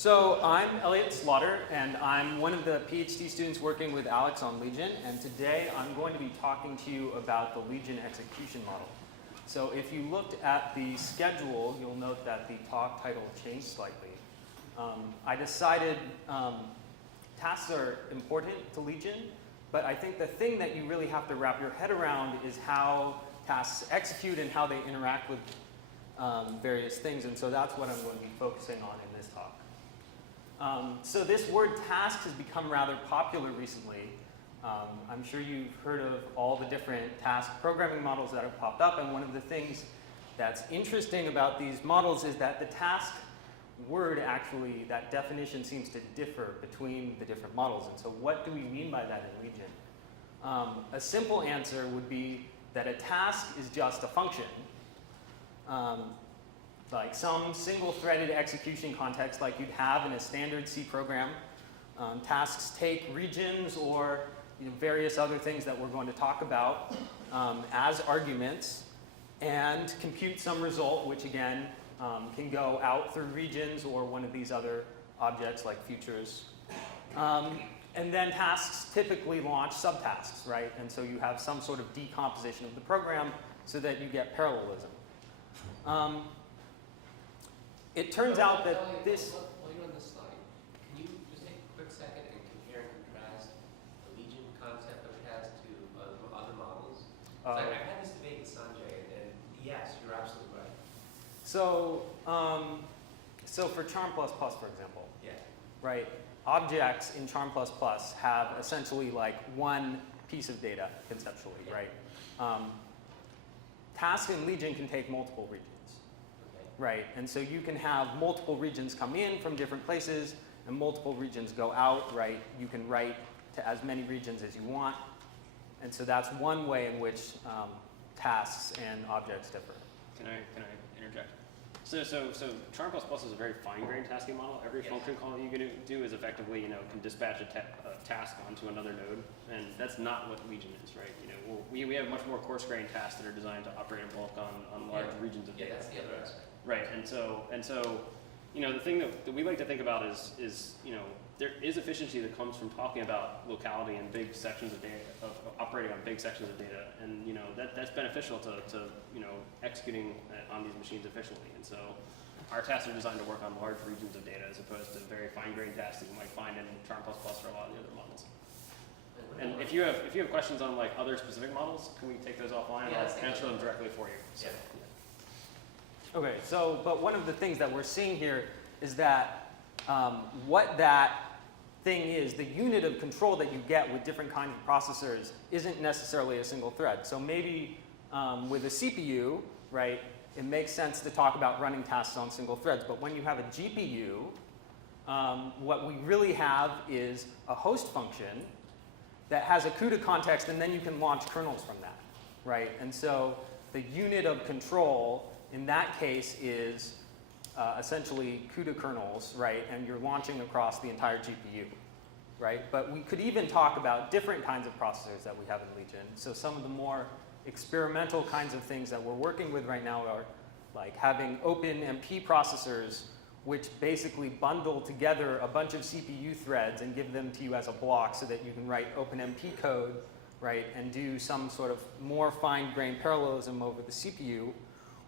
So I'm Elliot Slaughter, and I'm one of the PhD students working with Alex on Legion, and today I'm going to be talking to you about the Legion execution model. So if you looked at the schedule, you'll note that the talk title changed slightly. I decided tasks are important to Legion, but I think the thing that you really have to wrap your head around is how tasks execute and how they interact with various things, and so that's what I'm going to be focusing on in this talk. So this word task has become rather popular recently. I'm sure you've heard of all the different task programming models that have popped up, and one of the things that's interesting about these models is that the task word actually, that definition seems to differ between the different models. And so what do we mean by that in Legion? A simple answer would be that a task is just a function. Like some single-threaded execution context like you'd have in a standard C program. Tasks take regions or various other things that we're going to talk about as arguments and compute some result, which again can go out through regions or one of these other objects like futures. And then tasks typically launch subtasks, right? And so you have some sort of decomposition of the program so that you get parallelism. It turns out that this... While you're on this slide, can you just take a quick second and compare and contrast the Legion concept that it has to other models? I've had this debate with Sanjay, and yes, you're absolutely right. So for Charm++, for example, yeah, right? Objects in Charm++ have essentially like one piece of data conceptually, yeah. right? Tasks in Legion can take multiple regions. Right, and so you can have multiple regions come in from different places and multiple regions go out, right? You can write to as many regions as you want. And so that's one way in which tasks and objects differ. Can I interject? So Charm++ is a very fine-grained tasking model. Every function call you can do is effectively, can dispatch a task onto another node, and that's not what Legion is, right? We have much more coarse-grained tasks that are designed to operate in bulk on large regions of data. Yeah, that's the other aspect. Right, and so the thing that we like to think about is there is efficiency that comes from talking about locality and big sections of data, of operating on big sections of data, and that's beneficial to executing on these machines efficiently. And so our tasks are designed to work on large regions of data as opposed to very fine-grained tasks that you might find in Charm++ or a lot of the other models. And if you have questions on like other specific models, can we take those offline? Yeah, I'll answer them directly for you. So, yeah. Okay, but one of the things that we're seeing here is that what that thing is, the unit of control that you get with different kinds of processors isn't necessarily a single thread. So maybe with a CPU, right, it makes sense to talk about running tasks on single threads. But when you have a GPU, what we really have is a host function that has a CUDA context, and then you can launch kernels from that, right? And so the unit of control in that case is essentially CUDA kernels, right? And you're launching across the entire GPU, right? But we could even talk about different kinds of processors that we have in Legion. So some of the more experimental kinds of things that we're working with right now are like having OpenMP processors, which basically bundle together a bunch of CPU threads and give them to you as a block so that you can write OpenMP code, right? And do some sort of more fine-grained parallelism over the CPU.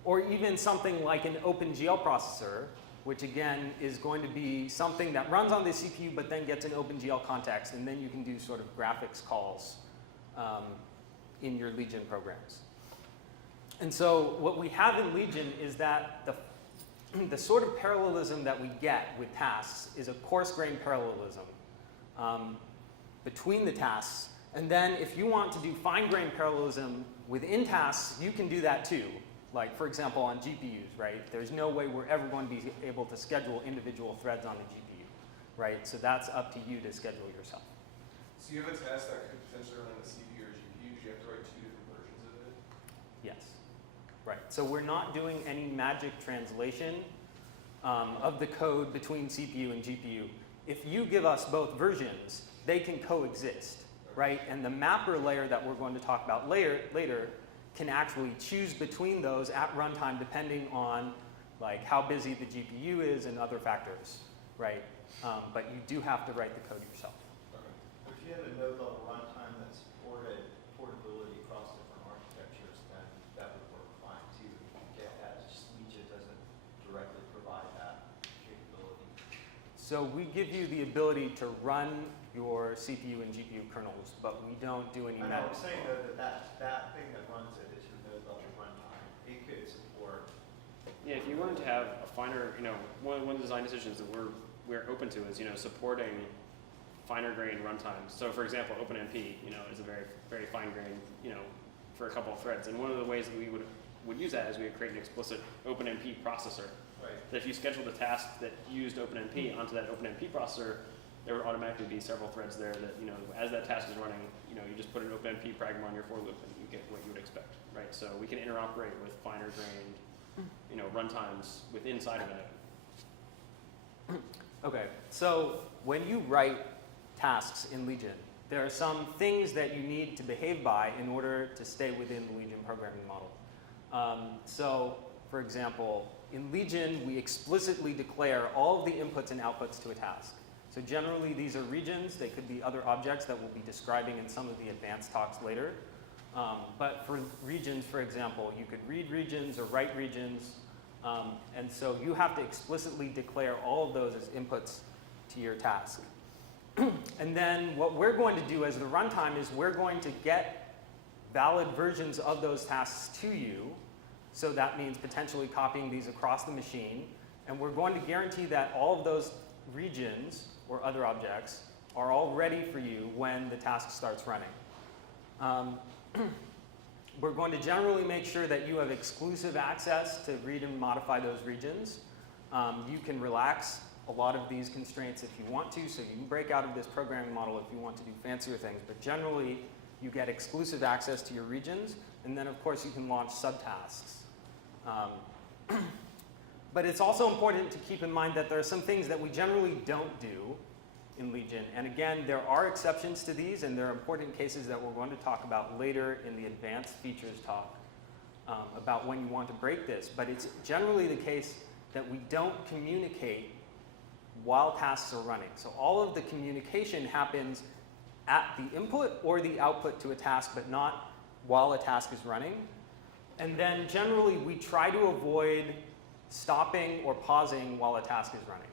Or even something like an OpenGL processor, which again is going to be something that runs on the CPU but then gets an OpenGL context, and then you can do sort of graphics calls in your Legion programs. And so what we have in Legion is that the sort of parallelism that we get with tasks is a coarse-grained parallelism between the tasks. And then if you want to do fine-grained parallelism within tasks, you can do that too. Like, for example, on GPUs, right? There's no way we're ever going to be able to schedule individual threads on the GPU, right? So that's up to you to schedule yourself. So you have a task that could potentially run on the CPU or GPU. Do you have to write two different versions of it? Yes, right. So we're not doing any magic translation of the code between CPU and GPU. If you give us both versions, they can coexist, right? And the mapper layer that we're going to talk about later can actually choose between those at runtime depending on like how busy the GPU is and other factors, right? But you do have to write the code yourself. If you have a node-level runtime that supported portability across different architectures, then that would work fine too. You get that. It's just Legion doesn't directly provide that capability. So we give you the ability to run your CPU and GPU kernels, but we don't do any I know, I'm management. saying though that thing that runs it is your node-level runtime. It could support. Yeah, if you wanted to have a finer, one of the design decisions that we're open to is, supporting finer grained runtimes. So for example, OpenMP, is a very, very fine grained, for a couple of threads. And one of the ways that we would use that is we would create an explicit OpenMP processor. Right. That if you scheduled a task that used OpenMP onto that OpenMP processor, there would automatically be several threads there that, as that task is running, you just put an OpenMP pragma on your for loop and you get what you would expect, right? So we can interoperate with finer grained, runtimes inside of it. Okay, so when you write tasks in Legion, there are some things that you need to behave by in order to stay within the Legion programming model. So, for example, in Legion, we explicitly declare all of the inputs and outputs to a task. So generally, these are regions. They could be other objects that we'll be describing in some of the advanced talks later. But for regions, for example, you could read regions or write regions. And so you have to explicitly declare all of those as inputs to your task. And then what we're going to do as the runtime is we're going to get valid versions of those tasks to you. So that means potentially copying these across the machine. And we're going to guarantee that all of those regions or other objects are all ready for you when the task starts running. We're going to generally make sure that you have exclusive access to read and modify those regions. You can relax a lot of these constraints if you want to, so you can break out of this programming model if you want to do fancier things. But generally, you get exclusive access to your regions, and then of course you can launch subtasks. But it's also important to keep in mind that there are some things that we generally don't do in Legion. And again, there are exceptions to these, and there are important cases that we're going to talk about later in the advanced features talk about when you want to break this. But it's generally the case that we don't communicate while tasks are running. So all of the communication happens at the input or the output to a task, but not while a task is running. And then generally, we try to avoid stopping or pausing while a task is running.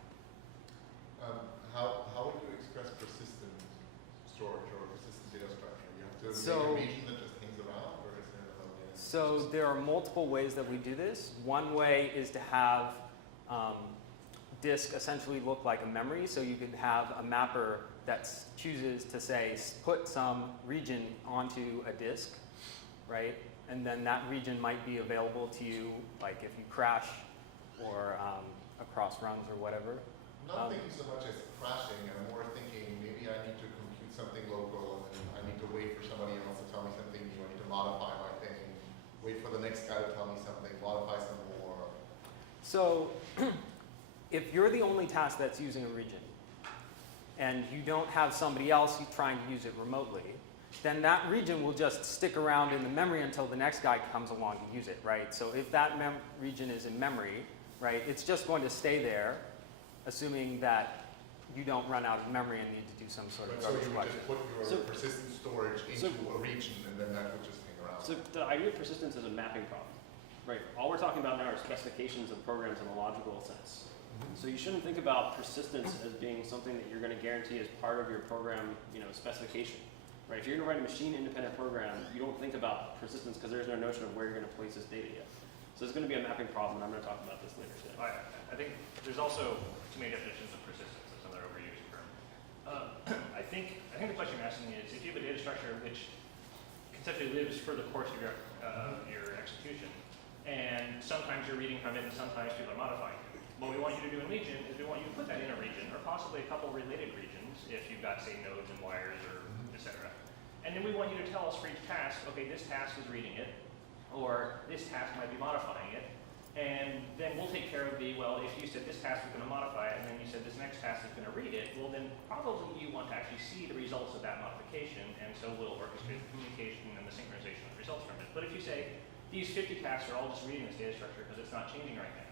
How would you express persistent storage or persistent data structure? You have to So- make a region that just hangs around, or is there another way? So there are multiple ways that we do this. One way is to have disk essentially look like a memory. So you could have a mapper that chooses to say, put some region onto a disk, right? And then that region might be available to you, like if you crash or across runs or whatever. I'm not thinking so much as crashing, and I'm more thinking maybe I need to compute something local, and then I need to wait for somebody else to tell me something new. I need to modify my thing, wait for the next guy to tell me something, modify some more. So if you're the only task that's using a region, and you don't have somebody else trying to use it remotely, then that region will just stick around in the memory until the next guy comes along to use it, right? So if that region is in memory, right, it's just going to stay there, assuming that you don't run out of memory and need to do some sort of So garbage you would collection. just put your So- persistent storage into a region, and then that would just hang around. So the idea of persistence is a mapping problem, right? All we're talking about now are specifications of programs in a logical sense. So you shouldn't think about persistence as being something that you're going to guarantee as part of your program, specification, right? If you're going to write a machine-independent program, you don't think about persistence because there's no notion of where you're going to place this data yet. So there's going to be a mapping problem, and I'm going to talk about this later today. I think there's also too many definitions of persistence. That's another overused term. I think the question you're asking is if you have a data structure which conceptually lives for the course of your execution, and sometimes you're reading from it, and sometimes people are modifying it. What we want you to do in Legion is we want you to put that in a region, or possibly a couple related regions, if you've got, say, nodes and wires, or et cetera. And then we want you to tell us for each task, okay, this task is reading it, or this task might be modifying it. And then we'll take care of well, if you said this task is going to modify it, and then you said this next task is going to read it, well, then probably you want to actually see the results of that modification, and so we'll orchestrate the communication and the synchronization of the results from it. But if you say, these 50 tasks are all just reading this data structure because it's not changing right now,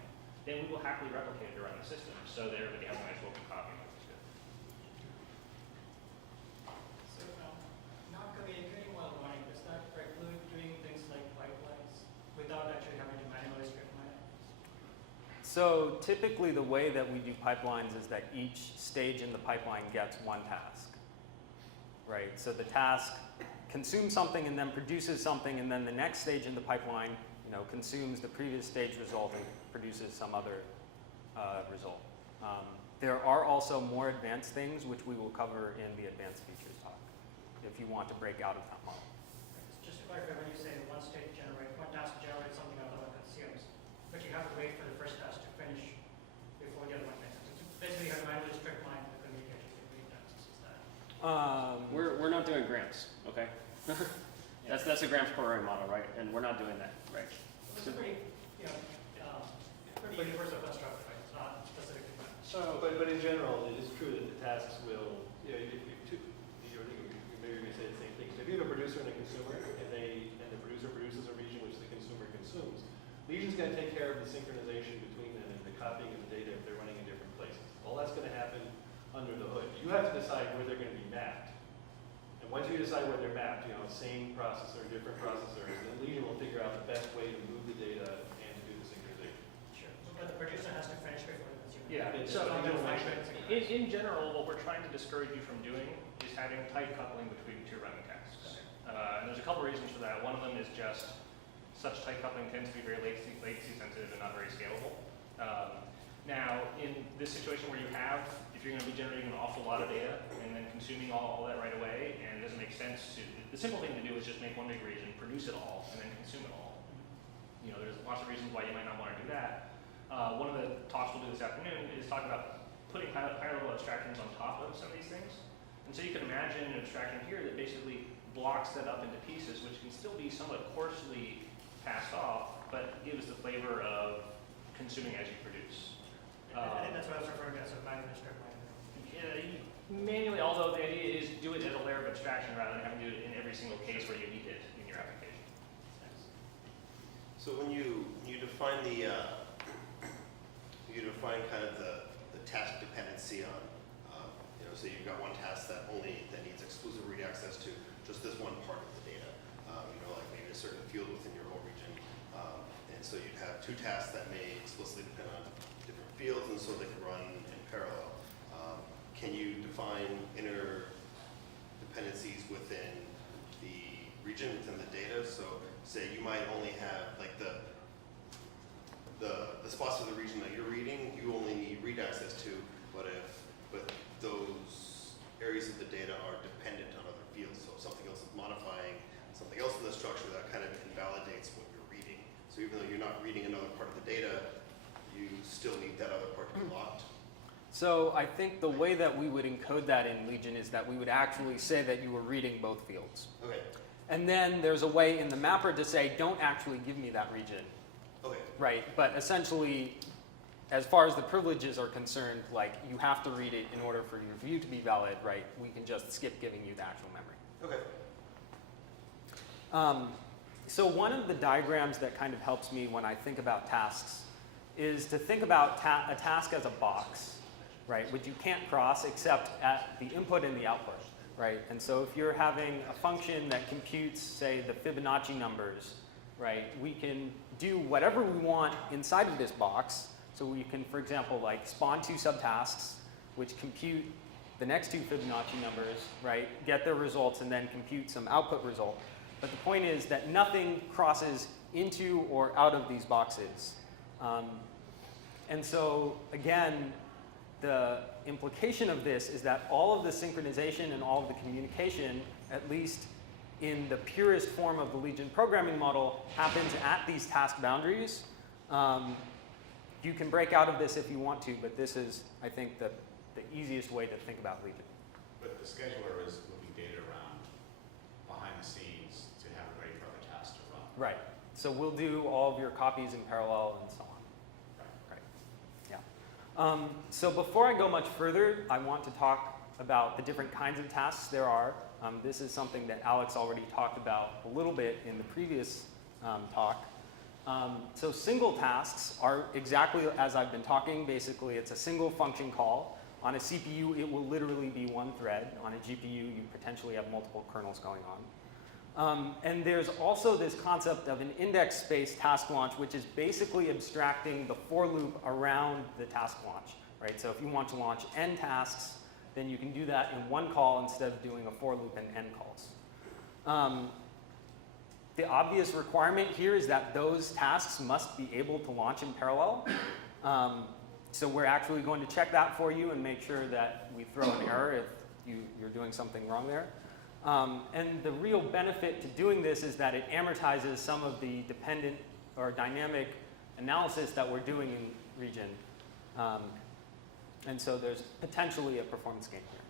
then we will happily replicate it around the system so that everybody has a nice open copy So typically the way that we do pipelines is that each stage in the pipeline gets one task, right? So the task consumes something and then produces something, and then the next stage in the pipeline, consumes the previous stage result and produces some other result. There are also more advanced things which we will cover in the advanced features talk, if you want to break out of that model. Just to clarify, when you say one task generates something another one consumes, but you have to wait for the first task to finish before the other one can. So basically, you have to manually strict line the communication between tasks. Is that? We're not doing grants, okay? That's a grants per array model, right? And we're not doing that, right? It's a pretty universal construct, right? It's not specific to grants. So, But in general, it is true that the tasks will, maybe we say the same thing. So if you have a producer and a consumer, and the producer produces a region which the consumer consumes, Legion's going to take care of the synchronization between them and the copying of the data if they're running in different places. All that's going to happen under the hood. You have to decide where they're going to be mapped. And once you decide where they're mapped, same processor, different processors, then Legion will figure out the best way to move the data and to do the synchronization. Sure. But the producer has to finish before the consumer. yeah, It's so not gonna make sense. In general, what we're trying to discourage you from doing is having tight coupling between two running tasks. And there's a couple reasons for that. One of them is just such tight coupling tends to be very latency sensitive and not very scalable. Now, in this situation where if you're going to be generating an awful lot of data and then consuming all that right away, and it doesn't make sense the simple thing to do is just make one big region, produce it all, and then consume it all. There's lots of reasons why you might not want to do that. One of the talks we'll do this afternoon is talk about putting higher level abstractions on top of some of these things. And so you can imagine an abstraction here that basically blocks that up into pieces, which can still be somewhat coarsely passed off, but gives the flavor of consuming as you produce. I think that's what I was referring to as a manually strict line. Manually, although the idea is do it as a layer of abstraction rather than having to do it in every single case where you need it in your application. So when you define kind of the task dependency on, so you've got one task that needs exclusive read access to just this one part of the data, like maybe a certain field within your whole region, and so you'd have two tasks that may explicitly depend on different fields, and so they can run in parallel. Can you define inner dependencies within the region, within the data? So say you might only have like the spots of the region that you're reading, you only need read access to, but those areas of the data are dependent on other fields. So if something else is modifying something else in the structure, that kind of invalidates what you're reading. So even though you're not reading another part of the data, you still need that other part to be locked. So I think the way that we would encode that in Legion is that we would actually say that you were reading both fields. Okay. And then there's a way in the mapper to say, don't actually give me that region. Okay. Right, but essentially, as far as the privileges are concerned, like you have to read it in order for your view to be valid, right? We can just skip giving you the actual memory. Okay. So one of the diagrams that kind of helps me when I think about tasks is to think about a task as a box, right? Which you can't cross except at the input and the output, right? And so if you're having a function that computes, say, the Fibonacci numbers, right? We can do whatever we want inside of this box. So we can, for example, like spawn two subtasks, which compute the next two Fibonacci numbers, right? Get their results and then compute some output result. But the point is that nothing crosses into or out of these boxes. And so again, the implication of this is that all of the synchronization and all of the communication, at least in the purest form of the Legion programming model, happens at these task boundaries. You can break out of this if you want to, but this is, I think, the easiest way to think about Legion. But the scheduler is moving data around behind the scenes to have it ready for other tasks to run. Right. So we'll do all of your copies in parallel and so on. Right. Yeah. So before I go much further, I want to talk about the different kinds of tasks there are. This is something that Alex already talked about a little bit in the previous talk. So single tasks are exactly as I've been talking. Basically, it's a single function call. On a CPU, it will literally be one thread. On a GPU, you potentially have multiple kernels going And there's also this concept of an index-based task launch, which is basically abstracting the for loop around the task launch, right? So if you want to launch n tasks, then you can do that in one call instead of doing a for loop and n calls. The obvious requirement here is that those tasks must be able to launch in parallel. So we're actually going to check that for you and make sure that we throw an error if you're doing something wrong there. And the real benefit to doing this is that it amortizes some of the dependent or dynamic analysis that we're doing in region. And so there's potentially a performance gain here.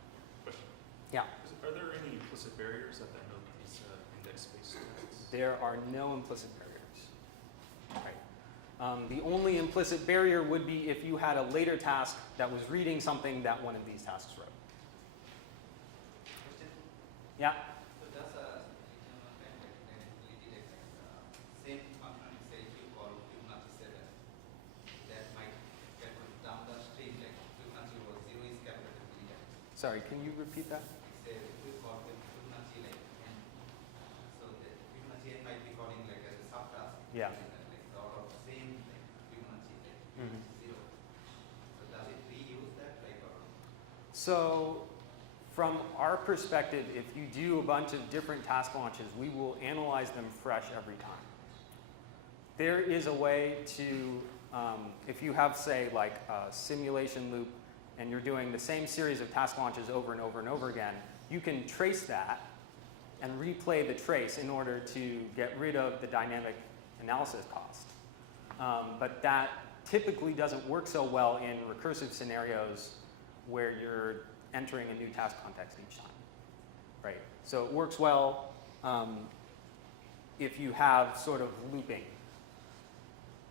Question. Yeah. Are there any implicit barriers that denote these index-based tasks? There are no implicit barriers. Right. The only implicit barrier would be if you had a later task that was reading something that one of these tasks wrote. Yeah. So does same function, say if you call Fibonacci 7, that might calculate down the string, like Fibonacci was 0 is calculated 3 times. Sorry, can you repeat that? Say if we call Fibonacci like n, so the Fibonacci n might be calling like as a subtask. Yeah. Like out of the same like Fibonacci like Mhm. 0. So does it reuse that like or? So from our perspective, if you do a bunch of different task launches, we will analyze them fresh every time. There is a way to, if you have, say, like a simulation loop and you're doing the same series of task launches over and over and over again, you can trace that and replay the trace in order to get rid of the dynamic analysis cost. But that typically doesn't work so well in recursive scenarios where you're entering a new task context each time, right? So it works well if you have sort of looping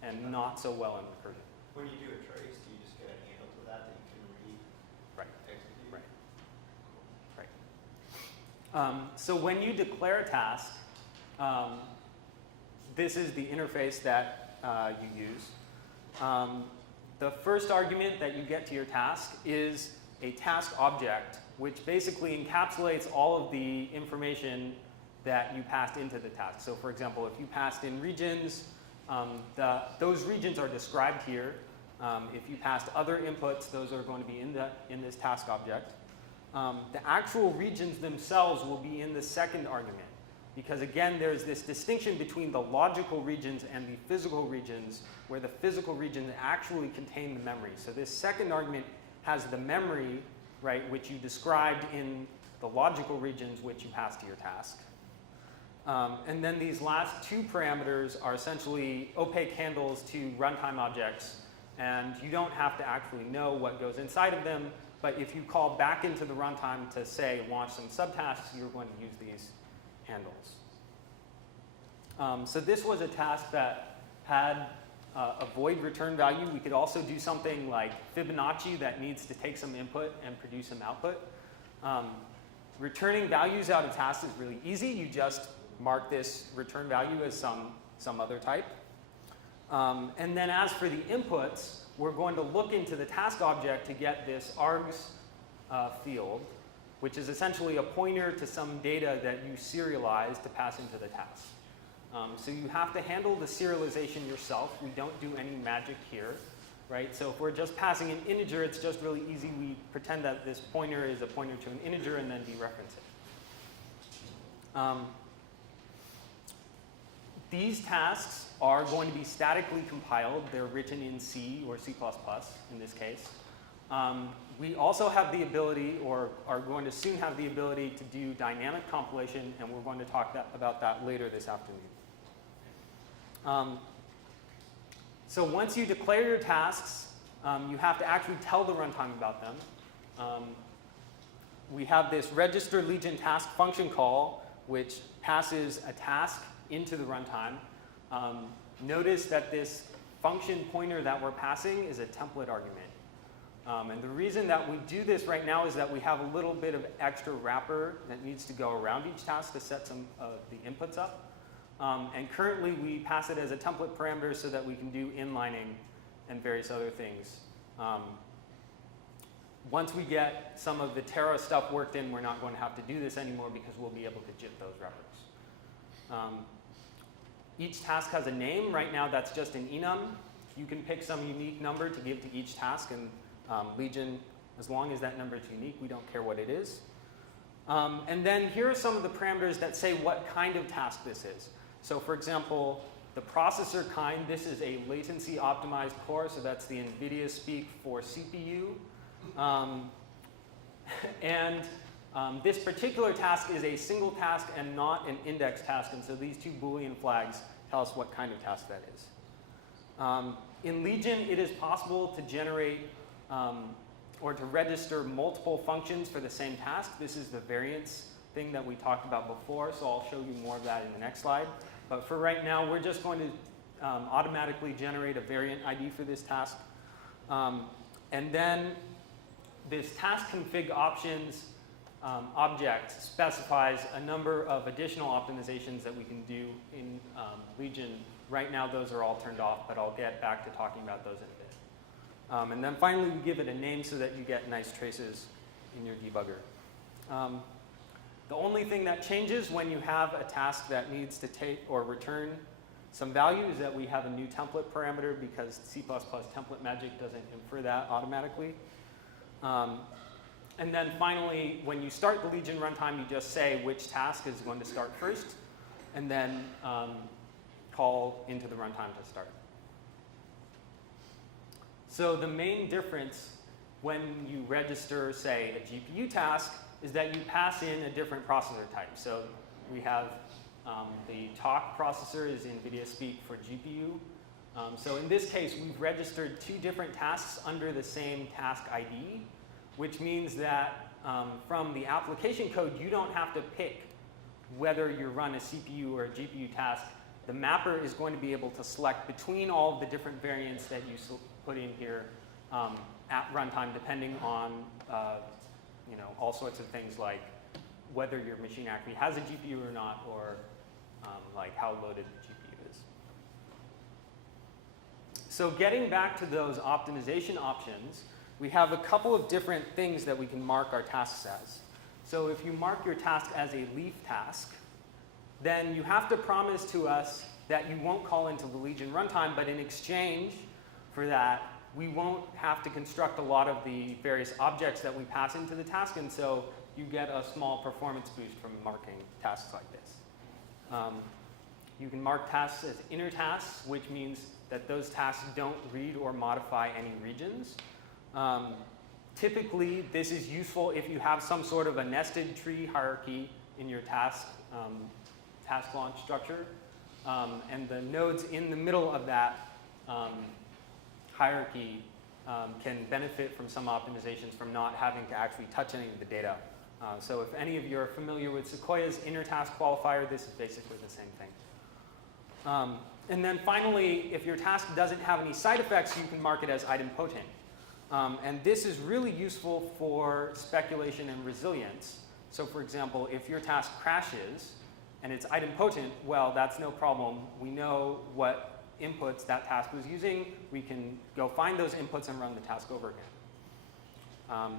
and not so well in recursion. When you do a trace, do you just get a handle to that you can Right. execute? Right. So when you declare a task, this is the interface that you use. The first argument that you get to your task is a task object, which basically encapsulates all of the information that you passed into the task. So for example, if you passed in regions, those regions are described here. If you passed other inputs, those are going to be in this task object. The actual regions themselves will be in the second argument, because again, there's this distinction between the logical regions and the physical regions, where the physical regions actually contain the memory. So this second argument has the memory, right, which you described in the logical regions which you passed to your task. And then these last two parameters are essentially opaque handles to runtime objects, and you don't have to actually know what goes inside of them, but if you call back into the runtime to, say, launch some subtasks, you're going to use these handles. So this was a task that had a void return value. We could also do something like Fibonacci that needs to take some input and produce some output. Returning values out of tasks is really easy. You just mark this return value as some other type. And then as for the inputs, we're going to look into the task object to get this args field, which is essentially a pointer to some data that you serialize to pass into the task. So you have to handle the serialization yourself. We don't do any magic here, right? So if we're just passing an integer, it's just really easy. We pretend that this pointer is a pointer to an integer and then dereference it. These tasks are going to be statically compiled. They're written in C or C++ in this case. We also have the ability, or are going to soon have the ability, to do dynamic compilation, and we're going to talk about that later this afternoon. So once you declare your tasks, you have to actually tell the runtime about them. We have this register legion task function call, which passes a task into the runtime. Notice that this function pointer that we're passing is a template argument. And the reason that we do this right now is that we have a little bit of extra wrapper that needs to go around each task to set some of the inputs up. And currently we pass it as a template parameter so that we can do inlining and various other things. Once we get some of the Terra stuff worked in, we're not going to have to do this anymore because we'll be able to JIT those wrappers. Each task has a name. Right now that's just an enum. You can pick some unique number to give to each task, and Legion, as long as that number is unique, we don't care what it is. And then here are some of the parameters that say what kind of task this is. So for example, the processor kind, this is a latency optimized core, so that's the NVIDIA speak for CPU. This particular task is a single task and not an index task, and so these two Boolean flags tell us what kind of task that is. In Legion, it is possible to generate or to register multiple functions for the same task. This is the variance thing that we talked about before, so I'll show you more of that in the next slide. But for right now, we're just going to automatically generate a variant ID for this task. And then this task config options object specifies a number of additional optimizations that we can do in Legion. Right now, those are all turned off, but I'll get back to talking about those in a bit. And then finally, we give it a name so that you get nice traces in your debugger. The only thing that changes when you have a task that needs to take or return some value is that we have a new template parameter because C++ template magic doesn't infer that automatically. And then finally, when you start the Legion runtime, you just say which task is going to start first, and then call into the runtime to start. So the main difference when you register, say, a GPU task is that you pass in a different processor type. So we have the talk processor is NVIDIA speak for GPU. So in this case, we've registered two different tasks under the same task ID, which means that from the application code, you don't have to pick whether you run a CPU or a GPU task. The mapper is going to be able to select between all of the different variants that you put in here at runtime, depending on all sorts of things like whether your machine actually has a GPU or not, or like how loaded the GPU is. So getting back to those optimization options, we have a couple of different things that we can mark our tasks as. So if you mark your task as a leaf task, then you have to promise to us that you won't call into the Legion runtime, but in exchange for that, we won't have to construct a lot of the various objects that we pass into the task, and so you get a small performance boost from marking tasks like this. You can mark tasks as inner tasks, which means that those tasks don't read or modify any regions. Typically, this is useful if you have some sort of a nested tree hierarchy in your task launch structure. And the nodes in the middle of that hierarchy can benefit from some optimizations from not having to actually touch any of the data. So if any of you are familiar with Sequoia's inner task qualifier, this is basically the same thing. And then finally, if your task doesn't have any side effects, you can mark it as idempotent. And this is really useful for speculation and resilience. So for example, if your task crashes and it's idempotent, well, that's no problem. We know what inputs that task was using. We can go find those inputs and run the task over again.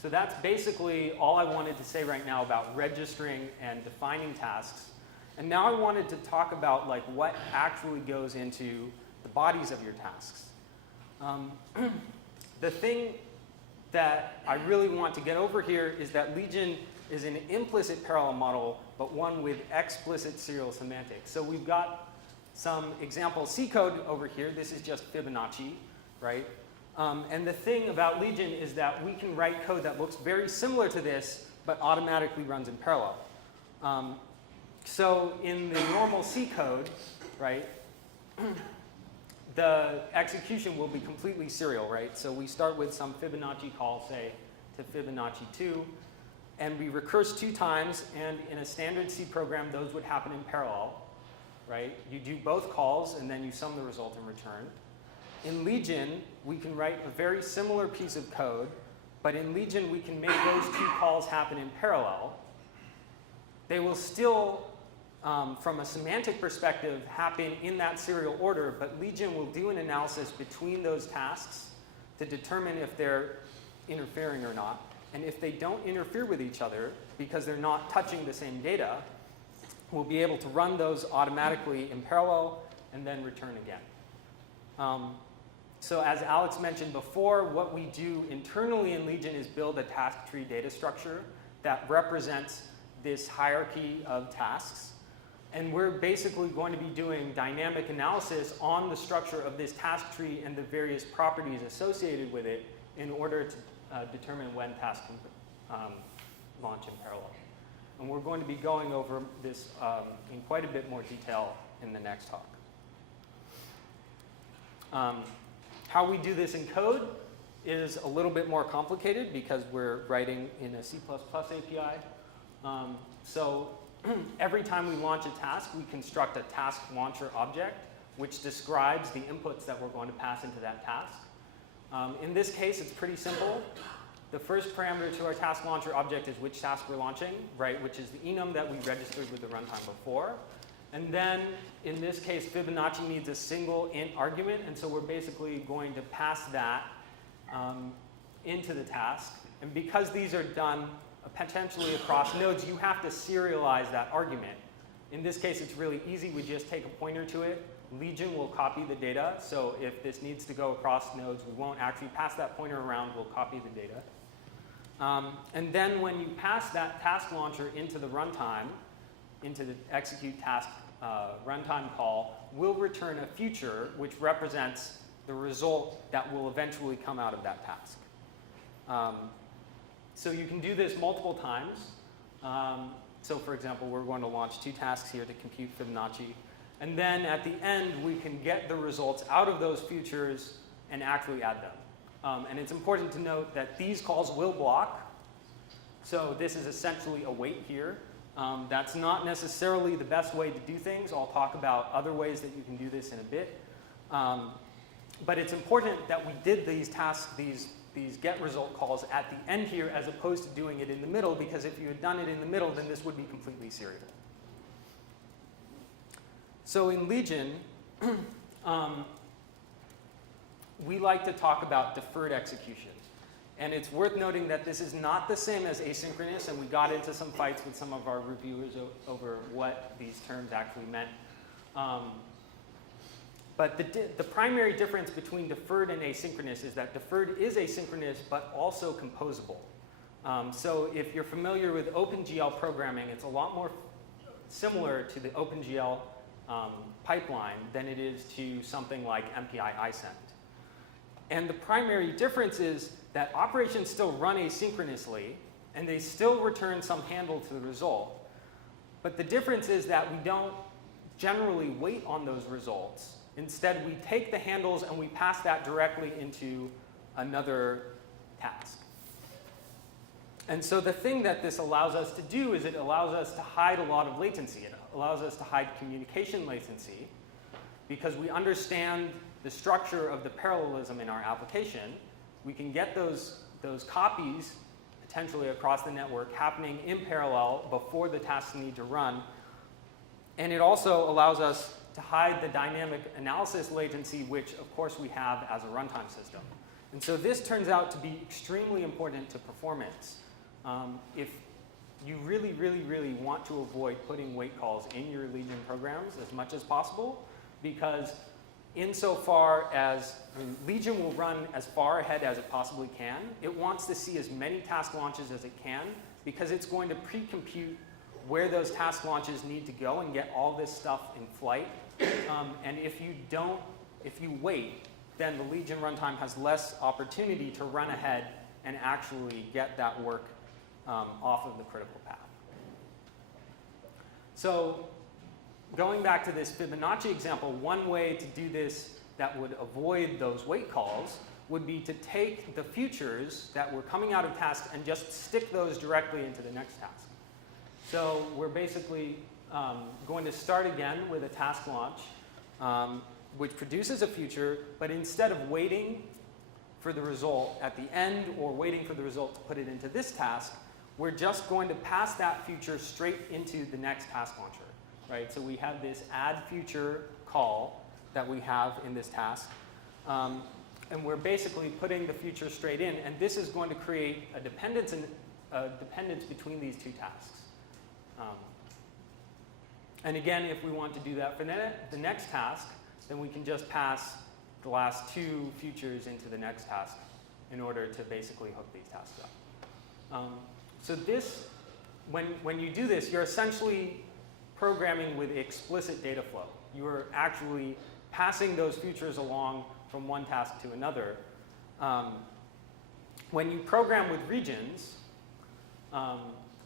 So that's basically all I wanted to say right now about registering and defining tasks. And now I wanted to talk about like what actually goes into the bodies of your tasks. The thing that I really want to get over here is that Legion is an implicit parallel model, but one with explicit serial semantics. So we've got some example C code over here. This is just Fibonacci, right? And the thing about Legion is that we can write code that looks very similar to this, but automatically runs in parallel. So in the normal C code, right, the execution will be completely serial, right? So we start with some Fibonacci call, say, to Fibonacci 2, and we recurse 2 times, and in a standard C program, those would happen in parallel, right? You do both calls, and then you sum the result and return. In Legion, we can write a very similar piece of code, but in Legion, we can make those 2 calls happen in parallel. They will still, from a semantic perspective, happen in that serial order, but Legion will do an analysis between those tasks to determine if they're interfering or not. and if they don't interfere with each other because they're not touching the same data, we'll be able to run those automatically in parallel and then return again. So as Alex mentioned before, what we do internally in Legion is build a task tree data structure that represents this hierarchy of tasks. And we're basically going to be doing dynamic analysis on the structure of this task tree and the various properties associated with it in order to determine when tasks can launch in parallel. And we're going to be going over this in quite a bit more detail in the next talk. How we do this in code is a little bit more complicated because we're writing in a C++ API. So every time we launch a task, we construct a task launcher object, which describes the inputs that we're going to pass into that task. In this case, it's pretty simple. The first parameter to our task launcher object is which task we're launching, right, which is the enum that we registered with the runtime before. And then, in this case, Fibonacci needs a single int argument, and so we're basically going to pass that into the task. And because these are done potentially across nodes, you have to serialize that argument. In this case, it's really easy. We just take a pointer to it. Legion will copy the data. So if this needs to go across nodes, we won't actually pass that pointer around. We'll copy the data. And then when you pass that task launcher into the runtime, into the execute task runtime call, we'll return a future which represents the result that will eventually come out of that task. So you can do this multiple times. So for example, we're going to launch 2 tasks here to compute Fibonacci. And then at the end, we can get the results out of those futures and actually add them. And it's important to note that these calls will block. So this is essentially a wait here. That's not necessarily the best way to do things. I'll talk about other ways that you can do this in a bit. But it's important that we did these tasks, these get result calls at the end here as opposed to doing it in the middle, because if you had done it in the middle, then this would be completely serial. So in Legion, we like to talk about deferred execution. And it's worth noting that this is not the same as asynchronous, and we got into some fights with some of our reviewers over what these terms actually meant. But the primary difference between deferred and asynchronous is that deferred is asynchronous, but also composable. So if you're familiar with OpenGL programming, it's a lot more similar to the OpenGL pipeline than it is to something like MPI isend. And the primary difference is that operations still run asynchronously, and they still return some handle to the result. But the difference is that we don't generally wait on those results. Instead, we take the handles and we pass that directly into another task. And so the thing that this allows us to do is it allows us to hide a lot of latency. It allows us to hide communication latency because we understand the structure of the parallelism in our application. We can get those copies potentially across the network happening in parallel before the tasks need to run. And it also allows us to hide the dynamic analysis latency, which of course we have as a runtime system. And so this turns out to be extremely important to performance. If you really, really, really want to avoid putting wait calls in your Legion programs as much as possible, because insofar as Legion will run as far ahead as it possibly can, it wants to see as many task launches as it can, because it's going to pre-compute where those task launches need to go and get all this stuff in flight. And if you wait, then the Legion runtime has less opportunity to run ahead and actually get that work off of the critical path. So going back to this Fibonacci example, one way to do this that would avoid those wait calls would be to take the futures that were coming out of tasks and just stick those directly into the next task. So we're basically going to start again with a task launch, which produces a future, but instead of waiting for the result at the end or waiting for the result to put it into this task, we're just going to pass that future straight into the next task launcher, right? So we have this add future call that we have in this task. and we're basically putting the future straight in, and this is going to create a dependence between these two tasks. And again, if we want to do that for the next task, then we can just pass the last two futures into the next task in order to basically hook these tasks up. So this, when you do this, you're essentially programming with explicit data flow. You are actually passing those futures along from one task to another. When you program with regions, a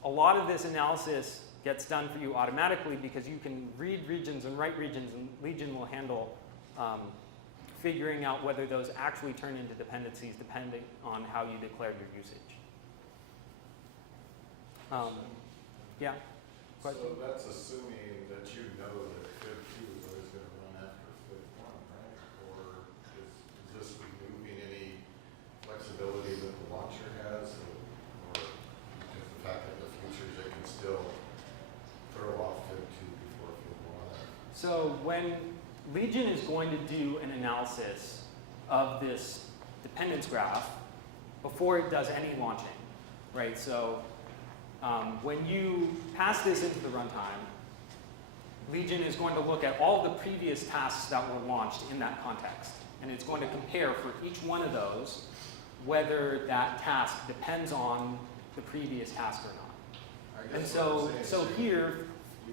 lot of this analysis gets done for you automatically because you can read regions and write regions, and Legion will handle figuring out whether those actually turn into dependencies depending on how you declare your usage. Yeah? Question? So that's assuming that you know that fib2 is always going to run after fib1, right? Or is this removing any flexibility that the launcher has? Or because the fact that the futures, they can still throw off fib2 before fib1? So when Legion is going to do an analysis of this dependence graph before it does any launching, right? So when you pass this into the runtime, Legion is going to look at all the previous tasks that were launched in that context. And it's going to compare for each one of those whether that task depends on the previous task or not. And so here,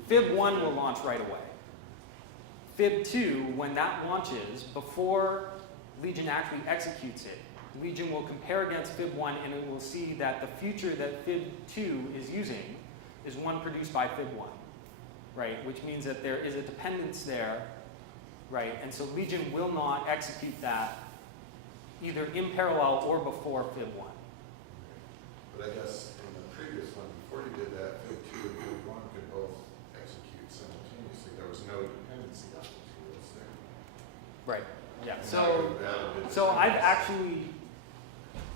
fib1 will launch right away. Fib2, when that launches, before Legion actually executes it, Legion will compare against fib1 and it will see that the future that fib2 is using is one produced by fib1, right? Which means that there is a dependence there, right? And so Legion will not execute that either in parallel or before fib1. But I guess in the previous one, before you did that, fib2 and fib1 could both execute simultaneously. There was no dependency on the two of those there. Right. Yeah. And So I've actually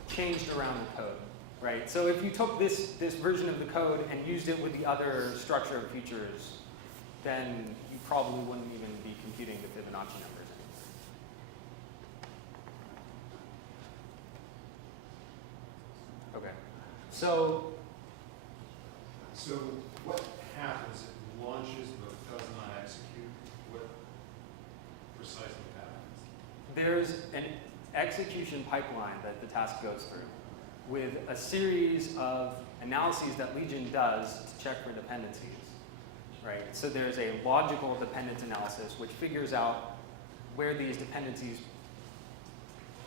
changed around the code, right? So if you took this version of the code and used it with the other structure of features, then you probably wouldn't even be computing the Fibonacci numbers anymore. Okay. So what happens? It launches but does not execute? What precisely happens? there's an execution pipeline that the task goes through with a series of analyses that Legion does to check for dependencies, right? So there's a logical dependence analysis which figures out where these dependencies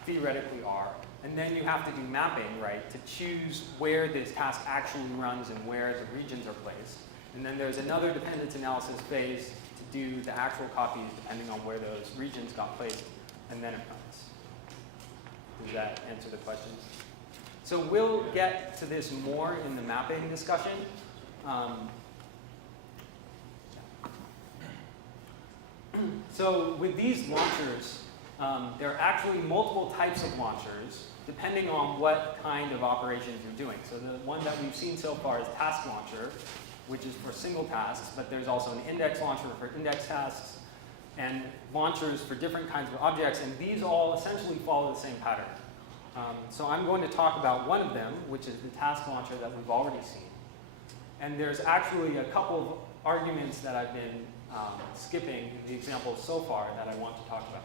theoretically are. And then you have to do mapping, right, to choose where this task actually runs and where the regions are placed. And then there's another dependence analysis phase to do the actual copies depending on where those regions got placed, and then it runs. Does that answer the question? So we'll get to this more in the mapping discussion. So with these launchers, there are actually multiple types of launchers depending on what kind of operations you're doing. So the one that we've seen so far is task launcher, which is for single tasks, but there's also an index launcher for index tasks, and launchers for different kinds of objects, and these all essentially follow the same pattern. So I'm going to talk about one of them, which is the task launcher that we've already seen. And there's actually a couple of arguments that I've been skipping in the examples so far that I want to talk about.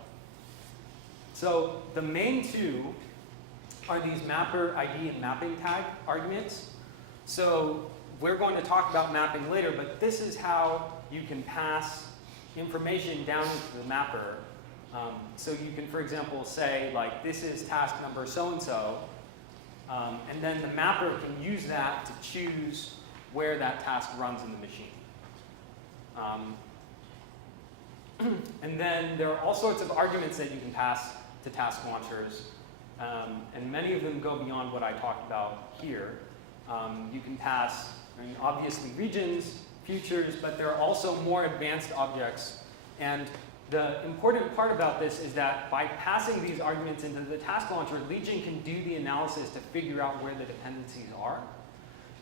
So the main two are these mapper ID and mapping tag arguments. So we're going to talk about mapping later, but this is how you can pass information down into the mapper. So you can, for example, say, like, this is task number so-and-so, and then the mapper can use that to choose where that task runs in the machine. And then there are all sorts of arguments that you can pass to task launchers, and many of them go beyond what I talked about here. You can pass, obviously, regions, futures, but there are also more advanced objects. And the important part about this is that by passing these arguments into the task launcher, Legion can do the analysis to figure out where the dependencies are.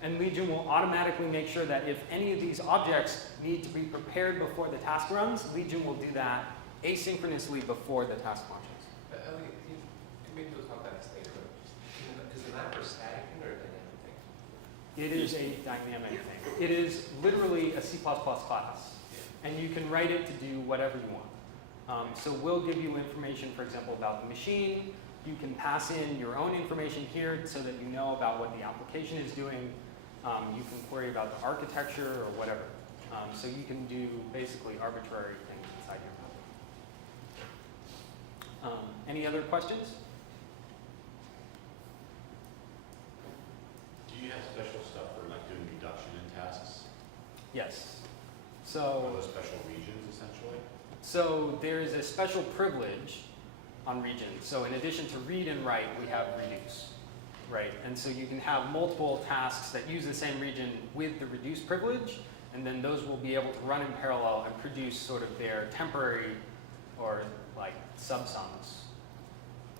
And Legion will automatically make sure that if any of these objects need to be prepared before the task runs, Legion will do that asynchronously before the task launches. It is a dynamic thing. It is literally a C++ class, and you can write it to do whatever you want. So we'll give you information, for example, about the machine. You can pass in your own information here so that you know about what the application is doing. You can query about the architecture or whatever. So you can do basically arbitrary things inside your method. Any other questions? Do you have special stuff for like doing reduction in tasks? Yes. Are So, those special regions essentially? so there is a special privilege on regions. So in addition to read and write, we have reduce, right? And so you can have multiple tasks that use the same region with the reduce privilege, and then those will be able to run in parallel and produce sort of their temporary or like subsums,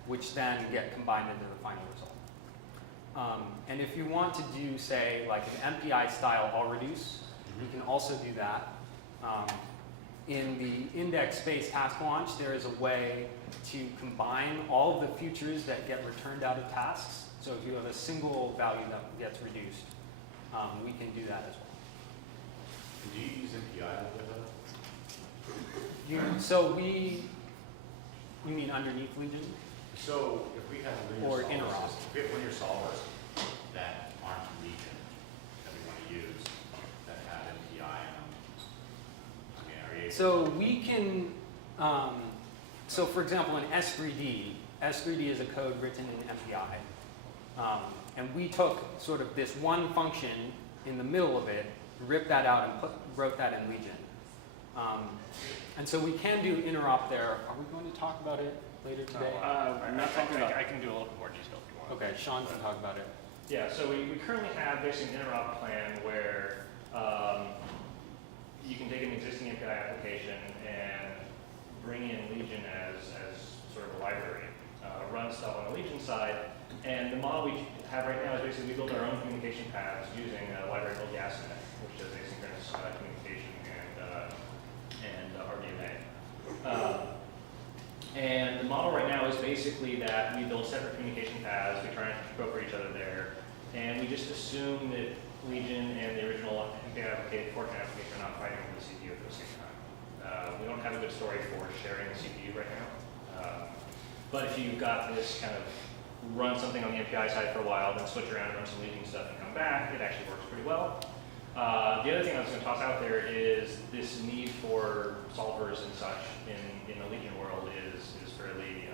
which then get combined into the final result. And if you want to do, say, like an MPI style all reduce, you can also do that. In the index-based task launch, there is a way to combine all of the futures that get returned out of tasks. So if you have a single value that gets reduced, we can do that as well. And do you use MPI to do that? You mean underneath Legion? So if we have Or linear interop. solvers, if we have linear solvers that aren't Legion that we want to use, that have MPI in them, I mean, are you able So we can, so for example, in S3D is a code written in MPI. And we took sort of this one function in the middle of it, ripped that out and wrote that in Legion. And so we can do interop there. Are we going to talk about it later today? I'm not talking about. I can do a little bit more detail if you want. Okay, Sean can talk about it. Yeah, so we currently have basically an interop plan where you can take an existing API application and bring in Legion as sort of a library, run stuff on the Legion side, and the model we have right now is basically we build our own communication paths using a library called YASMnet, which does asynchronous communication and RDMA. And the model right now is basically that we build separate communication paths, we try and keep over each other there, and we just assume that Legion and the original MPI application, Fortran application are not fighting over the CPU at the same time. We don't have a good story for sharing the CPU right now. But if you've got this kind of run something on the MPI side for a while, then switch around and run some Legion stuff and come back, it actually works pretty well. The other thing I was going to toss out there is this need for solvers and such in the Legion world is fairly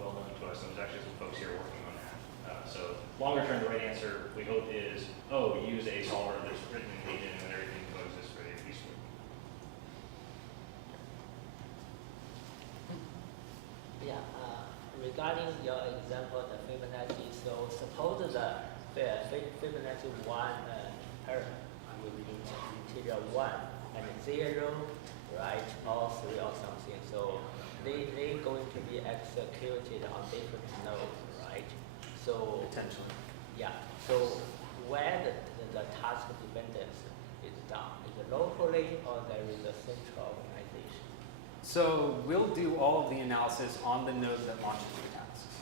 well known to us, and there's actually some folks here working on that. So longer term, the right answer, we hope, is, use a solver that's written in Legion and everything coexists very peacefully. Yeah, regarding your example, the Fibonacci, so suppose the Fibonacci 1 pattern with interior 1 and 0, right, or 3 or something. So they're going to be executed on different nodes, right? So Potentially. yeah. So where the task dependence is done, is it locally or there is a central organization? So we'll do all of the analysis on the node that launches the tasks.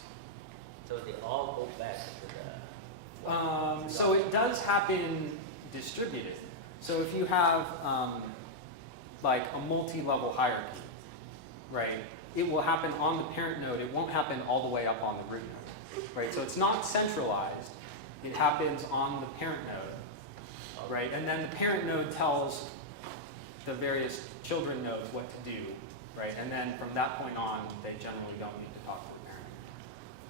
So they all go back to the. So it does happen distributed. So if you have like a multi-level hierarchy, right, it will happen on the parent node. It won't happen all the way up on the root node, right? So it's not centralized. It happens on the parent node, right? And then the parent node tells the various children nodes what to do, right? And then from that point on, they generally don't need to talk to